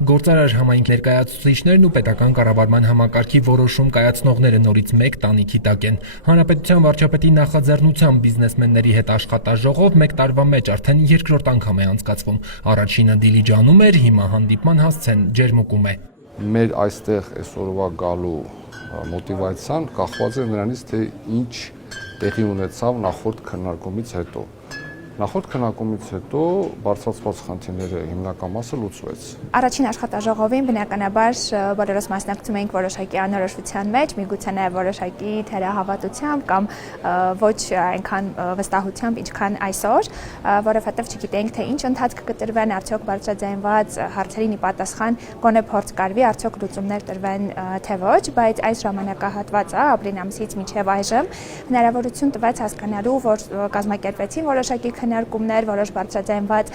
Գործարար համայնք ներկայացուցիչներն ու պետական կառավարման համակարգի որոշում կայացնողները նորից մեկ տանիքի տակ են։ Հանրապետության վարչապետի նախաձեռնությամբ բիզնեսմենների հետ աշխատաժողով մեկ տարվա մեջ արդեն երկրորդ անգամ է անցկացվում։ Առաջինը Դիլիջանում էր, հիմա հանդիպման հասցեն ջերմուկում է։ Մեր այստեղ այսօրվա գալու մոտիվացիան կախված է նրանից, թե ինչ տեղի ունեցավ նախորդ քննարկումից հետո։ Նախորդ քննարկումից հետո բարձրացված խնդիրները հիմնական մասը լուծվեց։ Առաջին աշխատաժողովին բնականաբար բոլորս մասնակցում էինք որոշակի անորոշության մեջ, միգուցե նաև որոշակի թերահավատությամբ կամ ոչ այնքան վստահությամբ, ինչքան այսօր, որովհետև չգիտենք, թե ինչ ընթացք կտրվեն, արդյոք բարձրաձայնված հարցերին ի պատասխան գոնե փորձ կարվի, արդյոք լուծումներ տրվեն, թե ոչ, բայց այս ժամանակահատվածը ապրիլ ամսից մինչև այժմ հնարավորություն տվեց հասկանալու, որ կազմակերպվեցին որոշակի քննարկումներ, որոշ բարձրաձայնված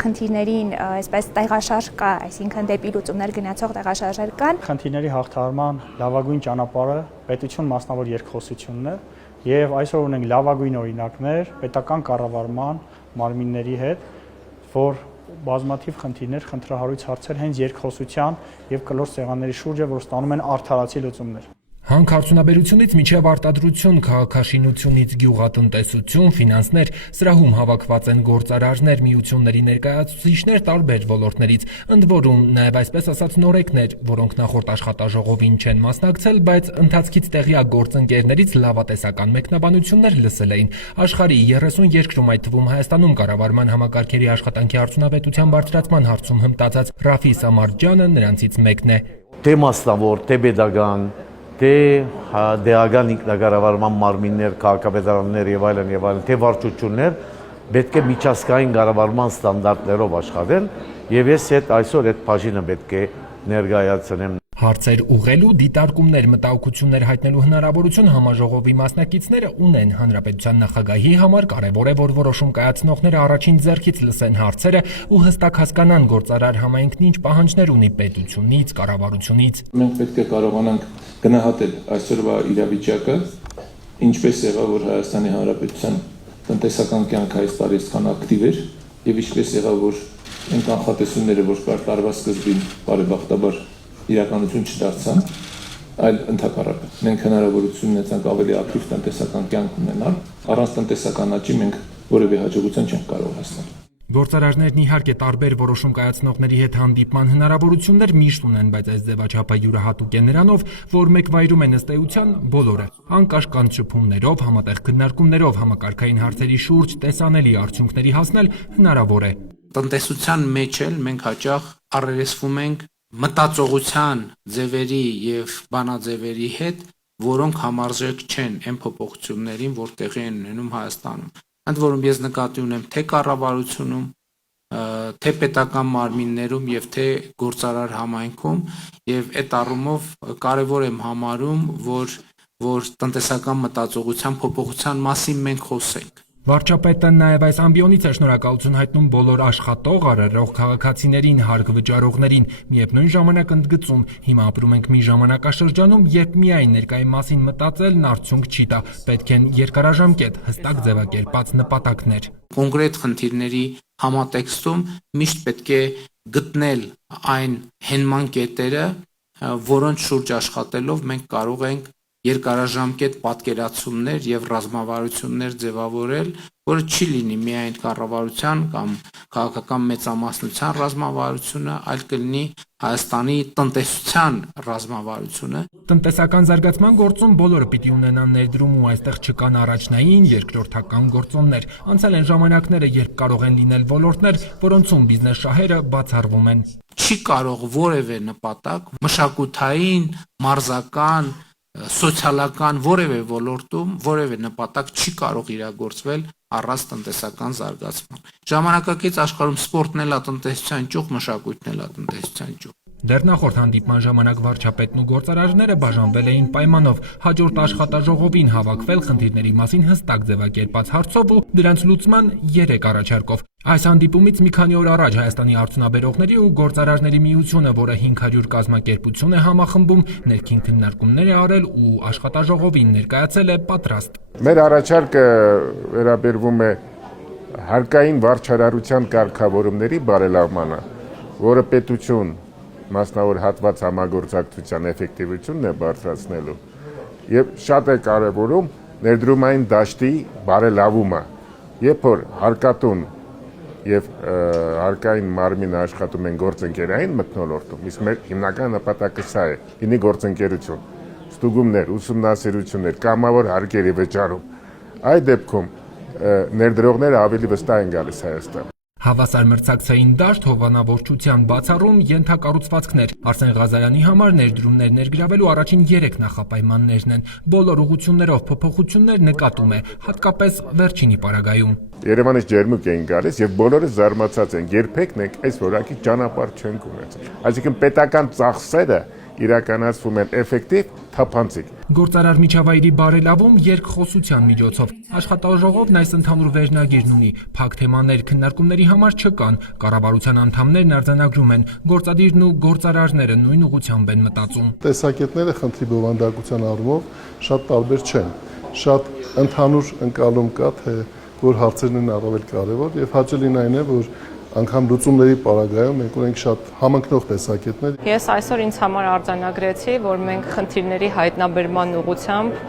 խնդիրներին, այսպես տեղաշարժ կա, այսինքն դեպի լուծումներ գնացող տեղաշարժեր կան։ Խնդիրների հաղթահարման լավագույն ճանապարհը պետություն մասնավոր երկխոսությունն է, եւ այսօր ունենք լավագույն օրինակներ պետական կառավարման մարմինների հետ, որ բազմաթիվ խնդիրներ, խնդրահարույց հարցեր հենց երկխոսության եւ կլոր սեղանների շուրջ է, որ ստանում են արդարացի լուծումներ։ Հանքարդյունաբերությունից մինչև արտադրություն, քաղաքաշինությունից գյուղատնտեսություն, ֆինանսներ, սրահում հավաքված են գործարարներ, միությունների ներկայացուցիչներ տարբեր ոլորտներից, ընդ որում նաև այսպես ասած նորեկներ, որոնք նախորդ աշխատաժողովին չեն մասնակցել, բայց ընթացքից տեղյակ գործընկերներից լավատեսական մեկնաբանություններ լսել էին։ Աշխարհի 30 երկրում, այդ թվում Հայաստանում կառավարման համակարգերի աշխատանքի արդյունավետության բարձրացման հարցում հմտացած Ռաֆի Սամարջյանը նրանցից մեկն է։ Թե մասնավոր, թե պետական, թե դեղական ինքնակառավարման մարմիններ, քաղաքապետարաններ եւ այլն, թե վարչություններ պետք է միջազգային կառավարման ստանդարտներով աշխատեն եւ ես այսօր այդ բաժինը պետք է ներկայացնեմ։ Հարցեր ուղղելու, դիտարկումներ, մտահոգություններ հայտնելու հնարավորություն համաժողովի մասնակիցները ունեն։ Հանրապետության նախագահի համար կարևոր է, որ որոշում կայացնողները առաջին ձեռքից լսեն հարցերը ու հստակ հասկանան գործարար համայնքն ինչ պահանջներ ունի պետությունից, կառավարությունից։ Մենք պետք է կարողանանք գնահատել այսօրվա իրավիճակը, ինչպես եղավ, որ Հայաստանի Հանրապետության տնտեսական կյանքը այս տարի այսքան ակտիվ էր եւ ինչպես եղավ, որ այն կանխատեսումները, որ կար տարվա սկզբին, բարեբախտաբար իրականություն չդարձան, այլ ընդհակառակը։ Մենք հնարավորություն ունեցանք ավելի ակտիվ տնտեսական կյանք ունենալ, առանց տնտեսական աճի մենք որևէ հաջողության չենք կարող հասնել։ Գործարարներն իհարկե տարբեր որոշում կայացնողների հետ հանդիպման հնարավորություններ միշտ ունեն, բայց այս ձևաչափը յուրահատուկ է նրանով, որ մեկ վայրում են ըստ էության բոլորը, անկաշկանդ շփումներով, համատեղ քննարկումներով, համակարգային հարցերի շուրջ տեսանելի արդյունքների հասնել հնարավոր է։ Տնտեսության մեջ էլ մենք հաճախ առերեսվում ենք մտածողության ձևերի եւ բանաձևերի հետ, որոնք համարժեք չեն այն փոփոխություններին, որ տեղի են ունենում Հայաստանում։ Ընդ որում ես նկատի ունեմ թե կառավարությունում, թե պետական մարմիններում եւ թե գործարար համայնքում եւ այդ առումով կարեւոր եմ համարում, որ տնտեսական մտածողության փոփոխության մասին մենք խոսենք։ Վարչապետը նաև այս ամբիոնից է շնորհակալություն հայտնում բոլոր աշխատող, արարող քաղաքացիներին, հարկ վճարողներին, միևնույն ժամանակ ընդգծում, հիմա ապրում ենք մի ժամանակաշրջանում, երբ միայն ներկայի մասին մտածելն արդյունք չի տա, պետք են երկարաժամկետ, հստակ ձևակերպած նպատակներ։ Կոնկրետ խնդիրների համատեքստում միշտ պետք է գտնել այն հենման կետերը, որոնց շուրջ աշխատելով մենք կարող ենք երկարաժամկետ պատկերացումներ եւ ռազմավարություններ ձևավորել, որը չի լինի միայն կառավարության կամ քաղաքական մեծամասնության ռազմավարությունը, այլ կլինի Հայաստանի տնտեսության ռազմավարությունը։ Տնտեսական զարգացման գործում բոլորը պիտի ունենան ներդրում ու այստեղ չկան առաջնային, երկրորդական գործոններ։ Անցել են ժամանակները, երբ կարող են լինել ոլորտներ, որոնցում բիզնես շահերը բացառվում են։ Չի կարող որևէ նպատակ մշակութային, մարզական, սոցիալական որևէ ոլորտում որևէ նպատակ չի կարող իրագործվել առանց տնտեսական զարգացման։ Ժամանակակից աշխարհում սպորտն էլ է տնտեսության ճյուղ, մշակույթն էլ է տնտեսության ճյուղ։ Դեռ նախորդ հանդիպման ժամանակ վարչապետն ու գործարարները բաժանվել էին պայմանով հաջորդ աշխատաժողովին հավաքվել խնդիրների մասին հստակ ձևակերպած հարցով ու դրանց լուծման 3 առաջարկով։ Այս հանդիպումից մի քանի օր առաջ Հայաստանի արդյունաբերողների ու գործարարների միությունը, որը 500 կազմակերպություն է համախմբում, ներքին քննարկումներ է արել ու աշխատաժողովին ներկայացել է պատրաստ։ Մեր առաջարկը վերաբերվում է հարկային վարչարարության կարգավորումների բարելավմանը, որը պետություն մասնավոր հատված համագործակցության էֆեկտիվությունն է բարձրացնելու եւ շատ է կարեւորում ներդրումային դաշտի բարելավումը, երբ որ հարկատուն եւ հարկային մարմինը աշխատում են գործընկերային մթնոլորտում, իսկ մեր հիմնական նպատակը սա է՝ լինի գործընկերություն, ստուգումներ, ուսումնասիրություններ, կամավոր հարկերի վճարում։ Այդ դեպքում ներդրողները ավելի վստահ են գալիս Հայաստան։ Հավասար մրցակցային դաշտ, հովանավորչության բացառում, ենթակառուցվածքներ։ Արսեն Ղազարյանի համար ներդրումներ ներգրավելու առաջին 3 նախապայմաններն են։ Բոլոր ուղղություններով փոփոխություններ նկատում է, հատկապես վերջինի պարագայում։ Երևանից ջերմուկ էին գալիս եւ բոլորը զարմացած են։ Երբեք մենք այս որակի ճանապարհ չենք ունեցել։ Այսինքն պետական ծախսերը իրականացվում են էֆեկտիվ, թափանցիկ։ Գործարար միջավայրի բարելավում երկխոսության միջոցով։ Աշխատաժողովն այս ընդհանուր վերնագիրն ունի։ Փակ թեմաներ քննարկումների համար չկան։ Կառավարության անդամներն արձանագրում են, գործադիրն ու գործարարները նույն ուղղությամբ են մտածում։ Տեսակետները խնդրի բովանդակության առումով շատ տարբեր չեն։ Շատ ընդհանուր ընկալում կա, թե որ հարցերն են առավել կարևոր եւ հաճելին այն է, որ անգամ լուծումների պարագայում մենք ունենք շատ համընկնող տեսակետներ։ Ես այսօր ինձ համար արձանագրեցի, որ մենք խնդիրների հայտնաբերման ուղղությամբ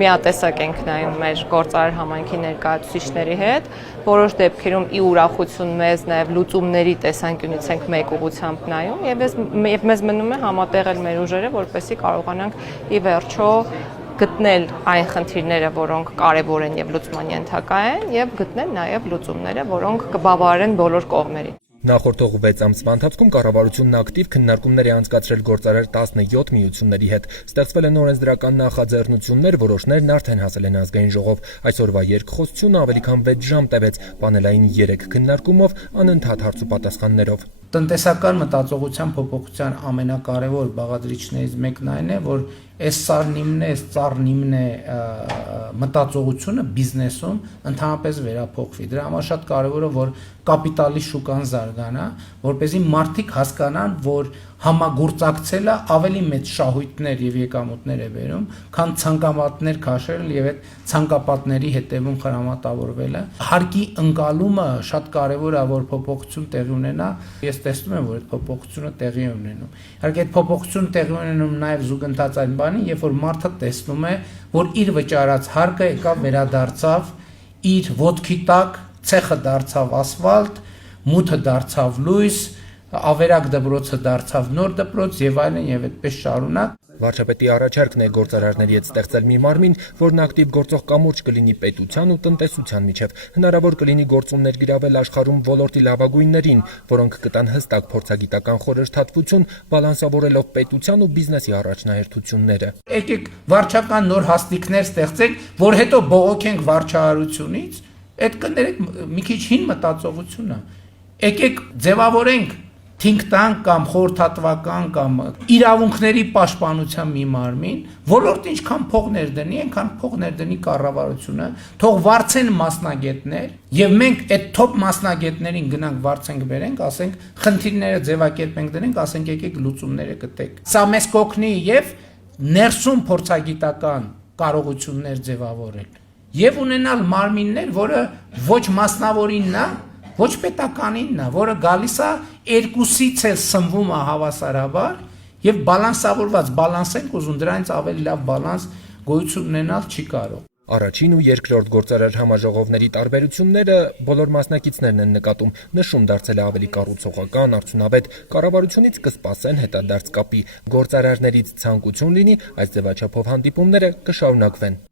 միատեսակ ենք նայում մեր գործարար համայնքի ներկայացուցիչների հետ, որոշ դեպքերում ի ուրախություն մեզ նաև լուծումների տեսանկյունից ենք մեկ ուղղությամբ նայում եւ մեզ մնում է համատեղել մեր ուժերը, որպեսզի կարողանանք ի վերջո գտնել այն խնդիրները, որոնք կարևոր են եւ լուծման ենթակա են, եւ գտնել նաեւ լուծումները, որոնք կբավարարեն բոլոր կողմերին։ Նախորդող 6 ամսվա ընթացքում կառավարությունն ակտիվ քննարկումներ է անցկացրել գործարար 17 միությունների հետ։ Ստեղծվել են օրենսդրական նախաձեռնություններ, որոշներն արդեն հասել են ազգային ժողով։ Այսօրվա երկխոսությունը ավելի քան 6 ժամ տևեց, պանելային 3 քննարկումով, անընդհատ հարցուպատասխաններով։ Տնտեսական մտածողության փոփոխության ամենակարևոր բաղադրիչներից մեկն այն է, որ այս ծառնիմն է մտածողությունը բիզնեսում ընդհանրապես վերափոխվի։ Դրա համար շատ կարևոր է, որ կապիտալի շուկան զարգանա, որպեսզի մարդիկ հասկանան, որ համագործակցելը ավելի մեծ շահույթներ եւ եկամուտներ է բերում, քան ցանկապատներ քաշել եւ այդ ցանկապատների հետևում խրամատավորվելը։ Հարկի ընկալումը շատ կարևոր է, որ փոփոխություն տեղի ունենա։ Ես տեսնում եմ, որ այդ փոփոխությունը տեղի է ունենում։ Իհարկե այդ փոփոխությունը տեղի ունենում նաեւ զուգընթաց այն բանի, երբ որ մարդը տեսնում է, որ իր վճարած հարկը եկավ վերադարձավ իր ոտքի տակ, ցեխը դարձավ ասֆալտ, մութը դարձավ լույս, ավերակ դպրոցը դարձավ նոր դպրոց եւ այլն եւ այդպես շարունակ։ Վարչապետի առաջարկն է գործարարների հետ ստեղծել մի մարմին, որն ակտիվ գործող կամուրջ կլինի պետության ու տնտեսության միջև։ Հնարավոր կլինի գործում ներգրավել աշխարհում ոլորտի լավագույններին, որոնք կտան հստակ փորձագիտական խորհրդատվություն, բալանսավորելով պետության ու բիզնեսի առաջնահերթությունները։ Եկեք վարչական նոր հաստիկներ ստեղծենք, որ հետո բողոքենք վարչարարությունից, այդ կներեք մի քիչ հին մտածողություն է։ Եկեք ձևավորենք think tank կամ խորհրդատվական կամ իրավունքների պաշտպանության մի մարմին, ոլորտը ինչքան փող ներդնի, այնքան փող ներդնի կառավարությունը, թող վարձեն մասնագետներ, եւ մենք այդ top մասնագետներին գնանք վարձենք բերենք, ասենք խնդիրները ձևակերպենք դնենք, ասենք եկեք լուծումները գտեք։ Սա մեզ կօգնի եւ ներսում փորձագիտական կարողություններ ձևավորել եւ ունենալ մարմիններ, որը ոչ մասնավորինն է, ոչ պետականինն է, որը գալիս է երկուսից էլ սնվում է հավասարաբար եւ բալանսավորված բալանսենք ուզում, դրանից ավելի լավ բալանս գոյություն ունենալ չի կարող։ Առաջին ու երկրորդ գործարար համաժողովների տարբերությունները բոլոր մասնակիցներն են նկատում, նշում դարձել է ավելի կառուցողական, արդյունավետ, կառավարությունից կսպասեն հետադարձ կապի, գործարարներից ցանկություն լինի, այս ձևաչափով հանդիպումները կշարունակվեն։